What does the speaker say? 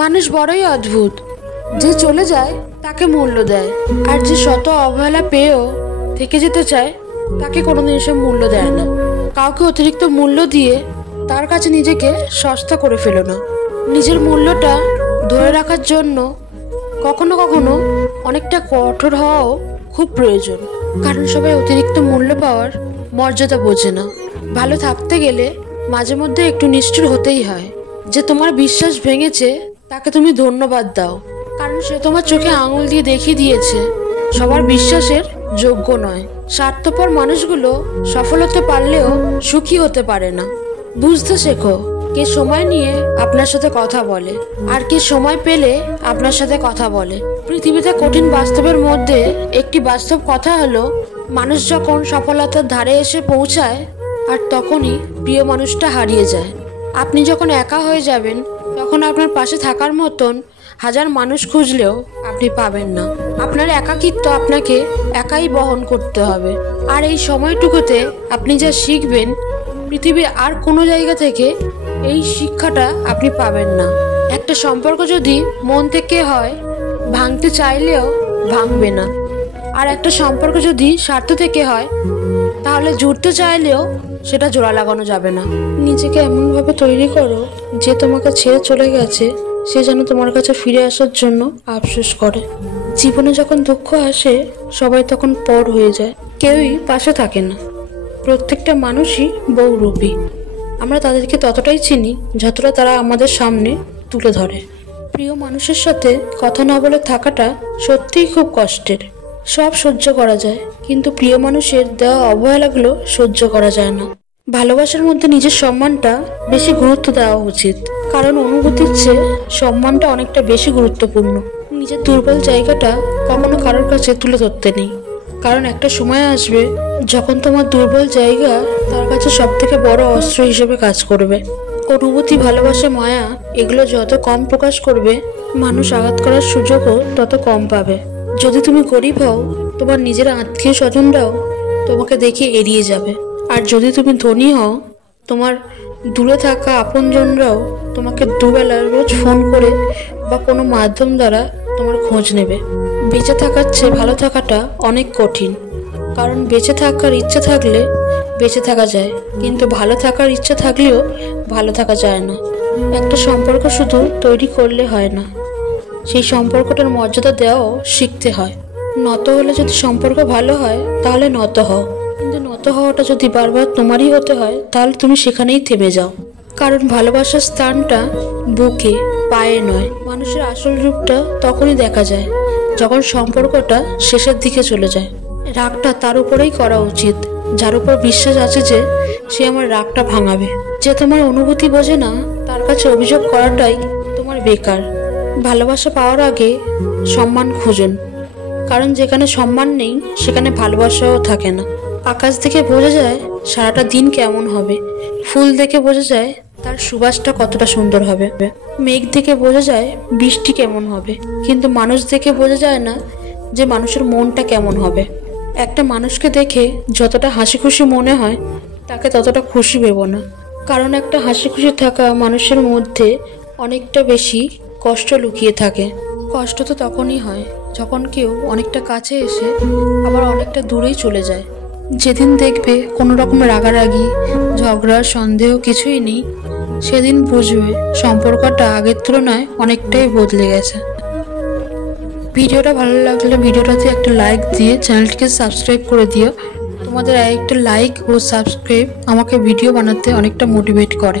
মানুষ বড়ই অদ্ভুত। যে চলে যায় তাকে মূল্য দেয়, আর যে শত অবহেলা পেয়েও থেকে যেতে চায় তাকে কোনোদিন সে মূল্য দেয় না। কাউকে অতিরিক্ত মূল্য দিয়ে তার কাছে নিজেকে সস্তা করে ফেলো না। নিজের মূল্যটা ধরে রাখার জন্য কখনো কখনো অনেকটা কঠোর হওয়াও খুব প্রয়োজন, কারণ সবাই অতিরিক্ত মূল্য পাওয়ার মর্যাদা বোঝে না। ভালো থাকতে গেলে মাঝে মধ্যে একটু নিষ্ঠুর হতেই হয়। যে তোমার বিশ্বাস ভেঙেছে তাকে তুমি ধন্যবাদ দাও, কারণ সে তোমার চোখে আঙুল দিয়ে দেখিয়ে দিয়েছে সবার বিশ্বাসের যোগ্য নয়। স্বার্থপর মানুষগুলো সফল হতে পারলেও সুখী হতে পারে না। বুঝতে শেখো কে সময় নিয়ে আপনার সাথে কথা বলে আর কে সময় পেলে আপনার সাথে কথা বলে। পৃথিবীতে কঠিন বাস্তবের মধ্যে একটি বাস্তব কথা হলো, মানুষ যখন সফলতার ধারে এসে পৌঁছায় আর তখনই প্রিয় মানুষটা হারিয়ে যায়। আপনি যখন একা হয়ে যাবেন তখন আপনার পাশে থাকার মতন হাজার মানুষ খুঁজলেও আপনি পাবেন না। আপনার একাকিত্ব আপনাকে একাই বহন করতে হবে। আর এই সময়টুকুতে আপনি যা শিখবেন পৃথিবীর আর কোনো জায়গা থেকে এই শিক্ষাটা আপনি পাবেন না। একটা সম্পর্ক যদি মন থেকে হয় ভাঙতে চাইলেও ভাঙবে না, আর একটা সম্পর্ক যদি স্বার্থ থেকে হয় তাহলে জুড়তে চাইলেও সেটা জোড়া লাগানো যাবে না। নিজেকে এমনভাবে তৈরি করো যে তোমাকে ছেড়ে চলে গেছে সে যেন তোমার কাছে ফিরে আসার জন্য আফসোস করে। জীবনে যখন দুঃখ আসে সবাই তখন পর হয়ে যায়, কেউই পাশে থাকে না। প্রত্যেকটা মানুষই বহুরূপী। আমরা তাদেরকে ততটাই চিনি যতটা তারা আমাদের সামনে তুলে ধরে। প্রিয় মানুষের সাথে কথা না বলে থাকাটা সত্যিই খুব কষ্টের। সব সহ্য করা যায়, কিন্তু প্রিয় মানুষের দেওয়া অবহেলাগুলো সহ্য করা যায় না। ভালোবাসার মধ্যে নিজের সম্মানটা বেশি গুরুত্ব দেওয়া উচিত, কারণ অনুভূতির চেয়ে সম্মানটা অনেকটা বেশি গুরুত্বপূর্ণ। নিজের দুর্বল জায়গাটা কখনো কারোর কাছে তুলে ধরতে নেই, কারণ একটা সময় আসবে যখন তোমার দুর্বল জায়গা তার কাছে সব থেকে বড় অস্ত্র হিসেবে কাজ করবে। অনুভূতি, ভালোবাসা, মায়া এগুলো যত কম প্রকাশ করবে মানুষ আঘাত করার সুযোগও তত কম পাবে। যদি তুমি গরিব হও তোমার নিজের আত্মীয় স্বজনরাও তোমাকে দেখে এড়িয়ে যাবে, আর যদি তুমি ধনী হও তোমার দূরে থাকা আপনজনরাও তোমাকে দুবেলা রোজ ফোন করে বা কোনো মাধ্যম দ্বারা তোমার খোঁজ নেবে। বেঁচে থাকার চেয়ে ভালো থাকাটা অনেক কঠিন, কারণ বেঁচে থাকার ইচ্ছা থাকলে বেঁচে থাকা যায়, কিন্তু ভালো থাকার ইচ্ছা থাকলেও ভালো থাকা যায় না। একটা সম্পর্ক শুধু তৈরি করলে হয় না, সেই সম্পর্কটার মর্যাদা দেওয়াও শিখতে হয়। নত হলে যদি সম্পর্ক ভালো হয় তাহলে নত হও, কিন্তু নত হওয়াটা যদি বারবার তোমারই হতে হয় তাহলে তুমি সেখানেই থেমে যাও। কারণ ভালোবাসার স্থানটা বুকে, পায়ে নয়। মানুষের আসল রূপটা তখনই দেখা যায় যখন সম্পর্কটা শেষের দিকে চলে যায়। রাগটা তার উপরেই করা উচিত যার উপর বিশ্বাস আছে যে সে আমার রাগটা ভাঙাবে। যে তোমার অনুভূতি বোঝে না তার কাছে অভিযোগ করাটাই তোমার বেকার। ভালোবাসা পাওয়ার আগে সম্মান খুঁজুন, কারণ যেখানে সম্মান নেই সেখানে ভালোবাসাও থাকে না। আকাশ দেখে বোঝা যায় সারাটা দিন কেমন হবে, ফুল দেখে বোঝা যায় তার সুবাসটা কতটা সুন্দর হবে, মেঘ দেখে বোঝা যায় বৃষ্টি কেমন হবে, কিন্তু মানুষ দেখে বোঝা যায় না যে মানুষের মনটা কেমন হবে। একটা মানুষকে দেখে যতটা হাসি খুশি মনে হয় তাকে ততটা খুশি ভেবো না, কারণ একটা হাসি খুশি থাকা মানুষের মধ্যে অনেকটা বেশি কষ্ট লুকিয়ে থাকে। কষ্ট তো তখনই হয় যখন কেউ অনেকটা কাছে এসে আবার অনেকটা দূরেই চলে যায়। যেদিন দেখবে কোনো রকম রাগারাগি, ঝগড়া, সন্দেহ কিছুই নেই, সেদিন বুঝবে সম্পর্কটা আগের তুলনায় অনেকটাই বদলে গেছে। ভিডিওটা ভালো লাগলে ভিডিওটাতে একটা লাইক দিয়ে চ্যানেলটিকে সাবস্ক্রাইব করে দিও। তোমাদের একটা লাইক ও সাবস্ক্রাইব আমাকে ভিডিও বানাতে অনেকটা মোটিভেট করে।